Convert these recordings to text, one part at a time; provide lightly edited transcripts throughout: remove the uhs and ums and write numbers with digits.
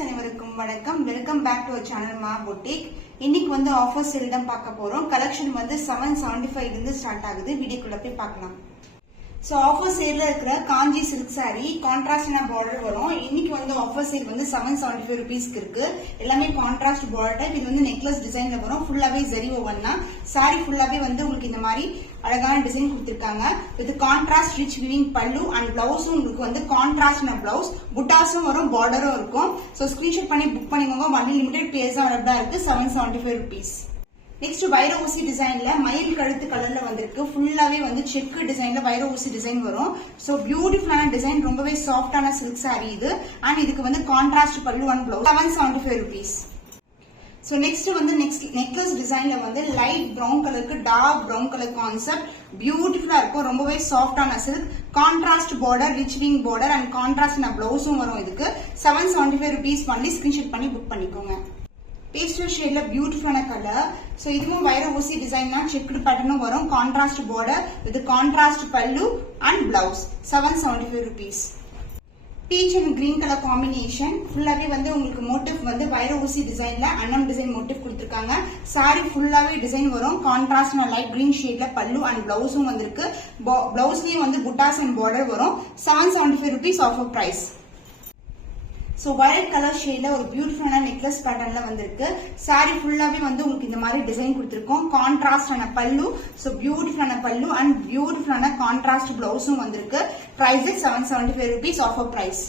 அனைவருக்கும் வணக்கம். Welcome back to channel மா பொட்டிக். இன்னைக்கு வந்து ஆஃபர் சேல் தான் பார்க்க போறோம். கலெக்ஷன் வந்து 775 இருந்து ஸ்டார்ட் ஆகுது. வீடியோக்குள்ள போய் பார்க்கலாம். சோ ஆஃபர் சேல்ல இருக்கிற காஞ்சி சில்க் சாரி கான்ட்ராஸ்டான பார்டர் வரும். இன்னைக்கு வந்து ஆஃபர் சேல் வந்து 775 ரூபீஸ்க்கு இருக்கு. எல்லாமே கான்ட்ராஸ்ட் பார்டர் டைப். இது வந்து நெக்லஸ் டிசைன்ல வரும். ஃபுல்லாவே ஜரி ஓவன்னா சாரி ஃபுல்லாவே வந்து உங்களுக்கு இந்த மாதிரி அழகான டிசைன் கொடுத்திருக்காங்க. இது கான்ட்ராஸ்ட் ரிச் வீவிங் பல்லு அண்ட் பிளவுஸும் உங்களுக்கு வந்து கான்ட்ராஸ்ட்ன பிளவுஸ், புட்டாஸும் வரும், பார்டரும் இருக்கும். சோ ஸ்கிரீன்ஷாட் பண்ணி புக் பண்ணிக்கோங்க. ஒன்லி லிமிடெட் பேஸ் தான் அவைலபிளா இருக்கு. 775 ரூபீஸ். நெக்ஸ்ட் வைர ஊசி டிசைன்ல மயில் கழுத்து கலர்ல வந்திருக்கு. ஃபுல்லாவே வந்து செக் டிசைன்ல வைர ஊசி டிசைன் வரும். சோ பியூட்டிஃபுல்லான டிசைன், ரொம்பவே சாஃப்டான சில்க் சாரி இது. அண்ட் இதுக்கு வந்து கான்ட்ராஸ்ட் பல்லு and blouse. 775 rupees. So next வந்து நெக்லஸ் டிசைன்ல வந்து லைட் பிரவுன் கலருக்கு டார்க் பிரவுன் கலர் கான்செப்ட் பியூட்டிஃபுல்லா இருக்கும். ரொம்பவே சாஃப்டான silk, contrast border, rich wing border and contrast பிளவுஸும் வரும். இதுக்கு 775 ரூபீஸ் பண்ணி ஸ்கிரீன்ஷாட் பண்ணி புக் பண்ணிக்கோங்க. பேஸ்டல் ஷேட்ல பியூட்டிஃபுல்லான கலர். சோ இதுவும் வைர ஊசி டிசைன் தான். செக்குடு பேட்டர்னும் வரும். கான்ட்ராஸ்ட் பார்டர் இது கான்ட்ராஸ்ட் பல்லு and blouse. 775 rupees. Beach and green colour combination. ஃபுல்லாவே வந்து உங்களுக்கு மோட்டிவ் வந்து வைர ஊசி டிசைன்ல அன்னம் டிசைன் மோட்டிவ் கொடுத்திருக்காங்க. சாரி ஃபுல்லாவே டிசைன் வரும். கான்ட்ராஸ்ட் லைட் கிரீன் ஷேட்ல பல்லு அண்ட் பிளவுஸும் வந்திருக்கு. பிளவுஸ்லயும் வந்து புட்டாஸ் அண்ட் பார்டர் வரும். 775 rupees offer price. So violet colour ஷேட்ல ஒரு பியூட்டிஃபுல்லான நெக்லஸ் பேட்டர்ன்ல வந்திருக்கு. சாரி ஃபுல்லாவே வந்து உங்களுக்கு இந்த மாதிரி டிசைன் கொடுத்திருக்கோம். கான்ட்ராஸ்டான பல்லு, சோ பியூட்டிஃபுல்லான பல்லு அண்ட் பியூட்டிஃபுல்லான கான்ட்ராஸ்ட் பிளவுஸும் வந்திருக்கு. Price 775 rupees offer price.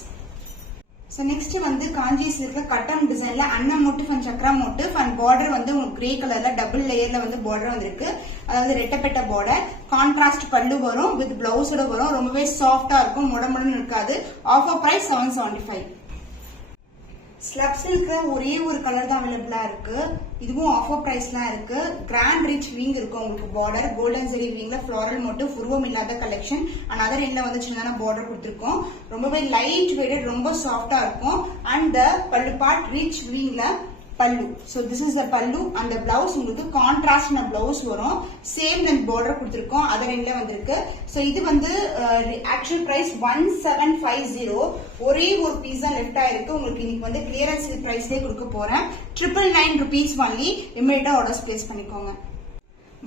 So next வந்து காஞ்சி சில்க்ல கட்டம் டிசைன்ல அன்னம் மோட்டிவ் அண்ட் சக்ரா மோட்டிவ் அண்ட் பார்டர் வந்து உங்களுக்கு கிரே கலர்ல டபுள் லேயர்ல வந்து பார்டர் வந்திருக்கு. அதாவது ரெட்டப்பட்ட பார்டர், கான்ட்ராஸ்ட் பல்லு வரும் வித் பிளவுஸோட வரும். ரொம்பவே சாஃப்டா இருக்கும், முடமுடன் இருக்காது. Offer price 775. ஸ்லப் சில்க்ல ஒரே ஒரு கலர் தான் அவைலபிளா இருக்கு. இதுவும் ஆஃபர் பிரைஸ்லாம் இருக்கு. கிராண்ட் ரிச் வீங் இருக்கும் உங்களுக்கு. பார்டர் கோல்டன் ஜெரி வீங்ல ஃபிளாரல் மோட்டிவ், உருவம் இல்லாத கலெக்ஷன். அண்ட் அதர் எண்ட்ல வந்து சின்னதான பார்டர் கொடுத்திருக்கோம். ரொம்பவே லைட் வெயிட்டட், ரொம்ப சாஃப்டா இருக்கும். அண்ட் பல்லு பார்ட் ரிச் வீங்ல பல்லு. சோ திஸ் இஸ் த பல்லு அண்ட் பிளவுஸ் உங்களுக்கு கான்ட்ராஸ்ட் பிளவுஸ் வரும். சேம் லென்த் பார்டர் கொடுத்திருக்கோம். அதர் எண்ட்ல வந்திருக்கு. சோ இது வந்து ஆக்சுவல் பிரைஸ் 1750. ஒரே ஒரு பீஸ் தான் லெஃப்ட் ஆயிருக்கு. உங்களுக்கு இன்னைக்கு வந்து கிளியரன்ஸ் பிரைஸ்லயே கொடுக்க போறேன். 999 ரூபீஸ் ஒன்லி. இமிடியேட்டா ஆர்டர்ஸ் பிளேஸ் பண்ணிக்கோங்க.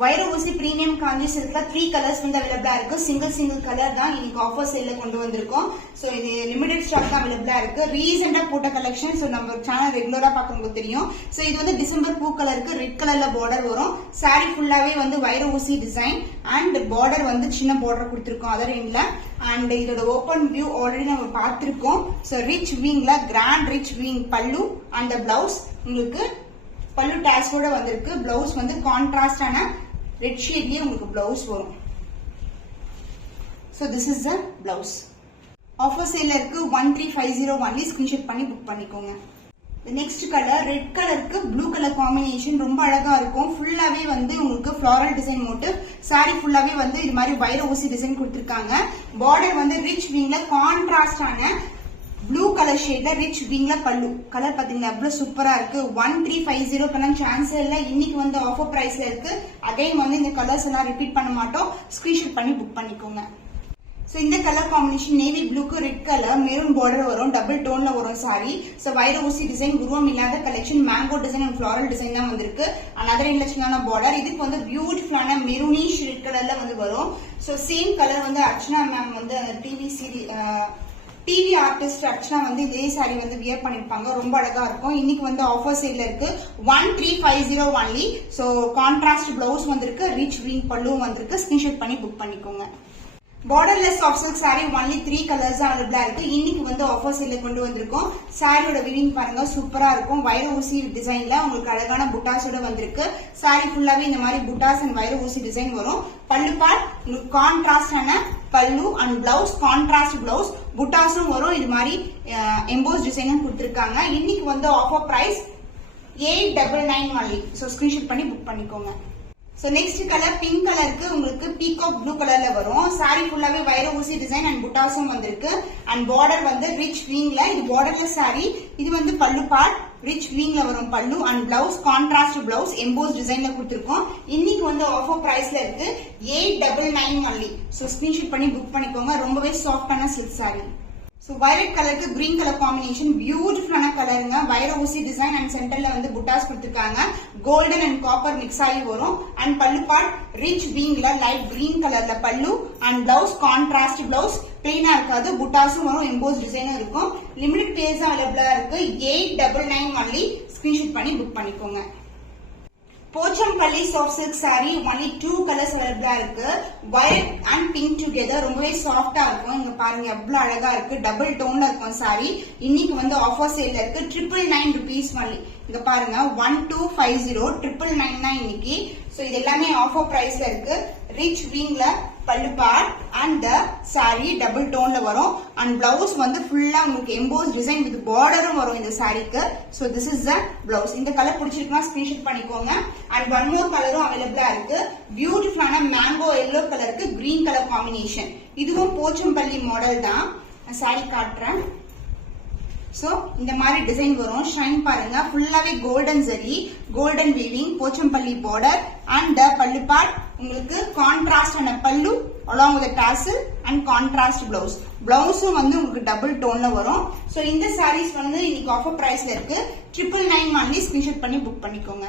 வைர ஊசி பிரீமியம் காஞ்சி சில்க்ல 3 கலர்ஸ் வந்து அவைலபிளா இருக்கு. சிங்கிள் கலர் தான் இன்னைக்கு ஆஃபர் சேல்ல கொண்டு வந்திருக்கோம். சோ இது லிமிடெட் ஸ்டாக் தான் அவைலபிளா இருக்கு. ரீசெண்டா போட்ட கலெக்ஷன். சோ நம்ம சேனல் ரெகுலரா பாக்குறவங்களுக்கு தெரியும். சோ இது வந்து டிசம்பர் பூ கலருக்கு ரெட் கலர்ல பார்டர் வரும். சாரி ஃபுல்லாவே வந்து வைர ஊசி டிசைன் அண்ட் பார்டர் வந்து சின்ன பார்டர் கொடுத்திருக்கோம் அதர் எண்ட்ல. அண்ட் இதோட ஓபன் வியூ ஆல்ரெடி நம்ம பார்த்திருக்கோம். சோ ரிச் வீங்ல கிராண்ட் ரிச் வீங் பல்லு அண்ட் பிளவுஸ் உங்களுக்கு பல்லு டாஸோட வந்திருக்கு. பிளவுஸ் வந்து கான்ட்ராஸ்டான ரெட் ஷேட்லயே உங்களுக்கு பிளவுஸ் வரும். So this is the blouse. Offer சேல்ல இருக்கு. 1350 ஒன்லி. ஸ்கிரீன்ஷாட் பண்ணி புக் பண்ணிக்கோங்க. நெக்ஸ்ட் கலர் ரெட் கலருக்கு ப்ளூ கலர் காம்பினேஷன் ரொம்ப அழகா இருக்கும். ஃபுல்லாவே வந்து உங்களுக்கு ஃபிளாரல் டிசைன் மோட்டிவ். சாரி ஃபுல்லாவே வந்து இது மாதிரி வைர ஊசி டிசைன் கொடுத்திருக்காங்க. பார்டர் வந்து ரிச் வீங்ல கான்ட்ராஸ்டான ப்ளூ கலர் ஷேட்ல ரிச் வீங்ல பல்லு. கலர் பாத்தீங்கன்னா எவ்வளவு சூப்பரா இருக்கு. 1350 பண்ண சான்ஸ் இல்ல. இன்னைக்கு வந்து ஆஃபர் பிரைஸ்ல இருக்கு. அகைன் வந்து இந்த கலர்ஸ் எல்லாம் ரிப்பீட் பண்ண மாட்டோம். ஸ்கிரீன்ஷாட் பண்ணி புக் பண்ணிக்கோங்க. சோ இந்த கலர் காம்பினேஷன் நேவி ப்ளூக்கு ரெட் கலர் மெரூன் பார்டர் வரும். டபுள் டோன்ல வரும் சாரி. சோ வைர ஊசி டிசைன், உருவம் இல்லாத collection, mango design and floral design தான் வந்திருக்கு. அனதர் எண்ட்ல சின்ன பார்டர். இதுக்கு வந்து பியூட்டிஃபுல்லான மெரூனிஷ் ரெட் கலர்ல வந்து வரும். சோ சேம் கலர் வந்து அர்ச்சனா மேம் வந்து அந்த டிவி ஆர்டிஸ்ட் அர்ச்சனா வந்து இதே சாரி வந்து வியர் பண்ணிருப்பாங்க. ரொம்ப அழகா இருக்கும். இன்னைக்கு வந்து ஆஃபர் சேல்ல இருக்கு. 1350 ஒன்லி. சோ கான்ட்ராஸ்ட் பிளவுஸ் வந்திருக்கு. ரிச் வீங் பல்லுவும் வந்திருக்கு. ஸ்கிரீன்ஷாட் பண்ணி புக் பண்ணிக்கோங்க. Borderless soft silk sorry only 3 colours அவைலபிளா இருக்கு. இன்னைக்கு வந்து ஆஃபர் சேல்ல கொண்டு வந்திருக்கோம். சாரியோட விவிங் பாருங்க சூப்பரா இருக்கும். வைர ஊசி டிசைன்ல உங்களுக்கு அழகான புட்டாஸோட வந்திருக்கு. சாரி ஃபுல்லாவே இந்த மாதிரி புட்டாஸ் அண்ட் வைர ஊசி டிசைன் வரும். பல்லு பார்ட் உங்களுக்கு கான்ட்ராஸ்டான பல்லு அண்ட் பிளவுஸ், கான்ட்ராஸ்ட் பிளவுஸ், புட்டாஸும் வரும். இது மாதிரி எம்போஸ் டிசைனும் கொடுத்திருக்காங்க. இன்னைக்கு வந்து offer price 899 only. So screenshot பண்ணி புக் பண்ணிக்கோங்க. சோ நெக்ஸ்ட் கலர் பிங்க் கலருக்கு உங்களுக்கு பீகாக் ப்ளூ கலர்ல வரும். சாரி ஃபுல்லாவே வைர ஊசி டிசைன் அண்ட் புட்டாஸும் வந்திருக்கு. அண்ட் பார்டர் வந்து ரிச் வீங்ல. இது பார்டர்லெஸ் சாரி. இது வந்து பல்லு பார்ட் ரிச் வீங்ல வரும் பல்லு and blouse contrast blouse EMBOSS டிசைன்ல கொடுத்திருக்கோம். இன்னைக்கு வந்து ஆஃபர் பிரைஸ்ல இருக்கு. 899 ஒன்லி. சோ ஸ்கிரீன்ஷாட் பண்ணி புக் பண்ணிக்கோங்க. ரொம்பவே சாஃப்டான சில்க் சாரி. ஸோ வயலட் கலருக்கு கிரீன் கலர் காம்பினேஷன் பியூட்டிஃபுல்லான கலருங்க. வைர ஊசி டிசைன் அண்ட் சென்டர்ல வந்து புட்டாஸ் கொடுத்துருக்காங்க. கோல்டன் அண்ட் காப்பர் மிக்ஸ் ஆகி வரும். அண்ட் பல்லு பார்ட் ரிச் வீங்ல லைட் கிரீன் கலர்ல பல்லு அண்ட் பிளவுஸ் கான்ட்ராஸ்ட் பிளவுஸ். பிளெயினா இருக்காது, புட்டாஸும் வரும், எம்போஸ் டிசைனும் இருக்கும். லிமிடெட் பேஸ் அவைலபிளா இருக்கு. 899 ஒன்லி. ஸ்கிரீன்ஷாட் பண்ணி புக் பண்ணிக்கோங்க. Pochampalli soft silk sorry only 2 colours அவைலபிளா இருக்கு. White and pink together. ரொம்பவே சாஃப்டா இருக்கும். இங்க பாருங்க எவ்வளவு அழகா இருக்கு. டபுள் டோன்ல இருக்கும் சாரி. இன்னைக்கு வந்து ஆஃபர் சேல்ல இருக்கு. 999 rupees ஒன்லி. இங்க பாருங்க 1250 999 இன்னைக்கு. சோ இது எல்லாமே ஆஃபர் பிரைஸ்ல இருக்கு. ரிச் வீங்ல பல்லு part and the sari double டோன்ல வரும். அண்ட் பிளவுஸ் வந்து ஃபுல்லா உங்களுக்கு எம்போஸ் டிசைன் வித் பார்டரும் வரும் இந்த சாரிக்கு. So this is the blouse. இந்த கலர் பிடிச்சிருக்குன்னா ஸ்கிரீன்ஷாட் பண்ணிக்கோங்க. அண்ட் ஒன் மோர் கலரும் அவைலபிளா இருக்கு. பியூட்டிஃபுல்லான மேங்கோ எல்லோ கலருக்கு கிரீன் கலர் காம்பினேஷன். இதுவும் போச்சம்பள்ளி மாடல் தான். சாரி காட்டுறேன். சோ இந்த மாதிரி டிசைன் வரும். ஷைன் பாருங்க, ஃபுல்லாவே golden zari, golden weaving, Pochampalli border and பல்லு பார்ட் உங்களுக்கு கான்ட்ராஸ்ட் ஆன பல்லு along with the tassel and contrast blouse. பிளவுஸும் வந்து உங்களுக்கு டபுள் டோன்ல வரும். சோ இந்த சாரீஸ் வந்து இன்னைக்கு ஆஃபர் பிரைஸ்ல இருக்கு. 999 ஒன்லி. ஸ்கிரீன்ஷாட் பண்ணி புக் பண்ணிக்கோங்க.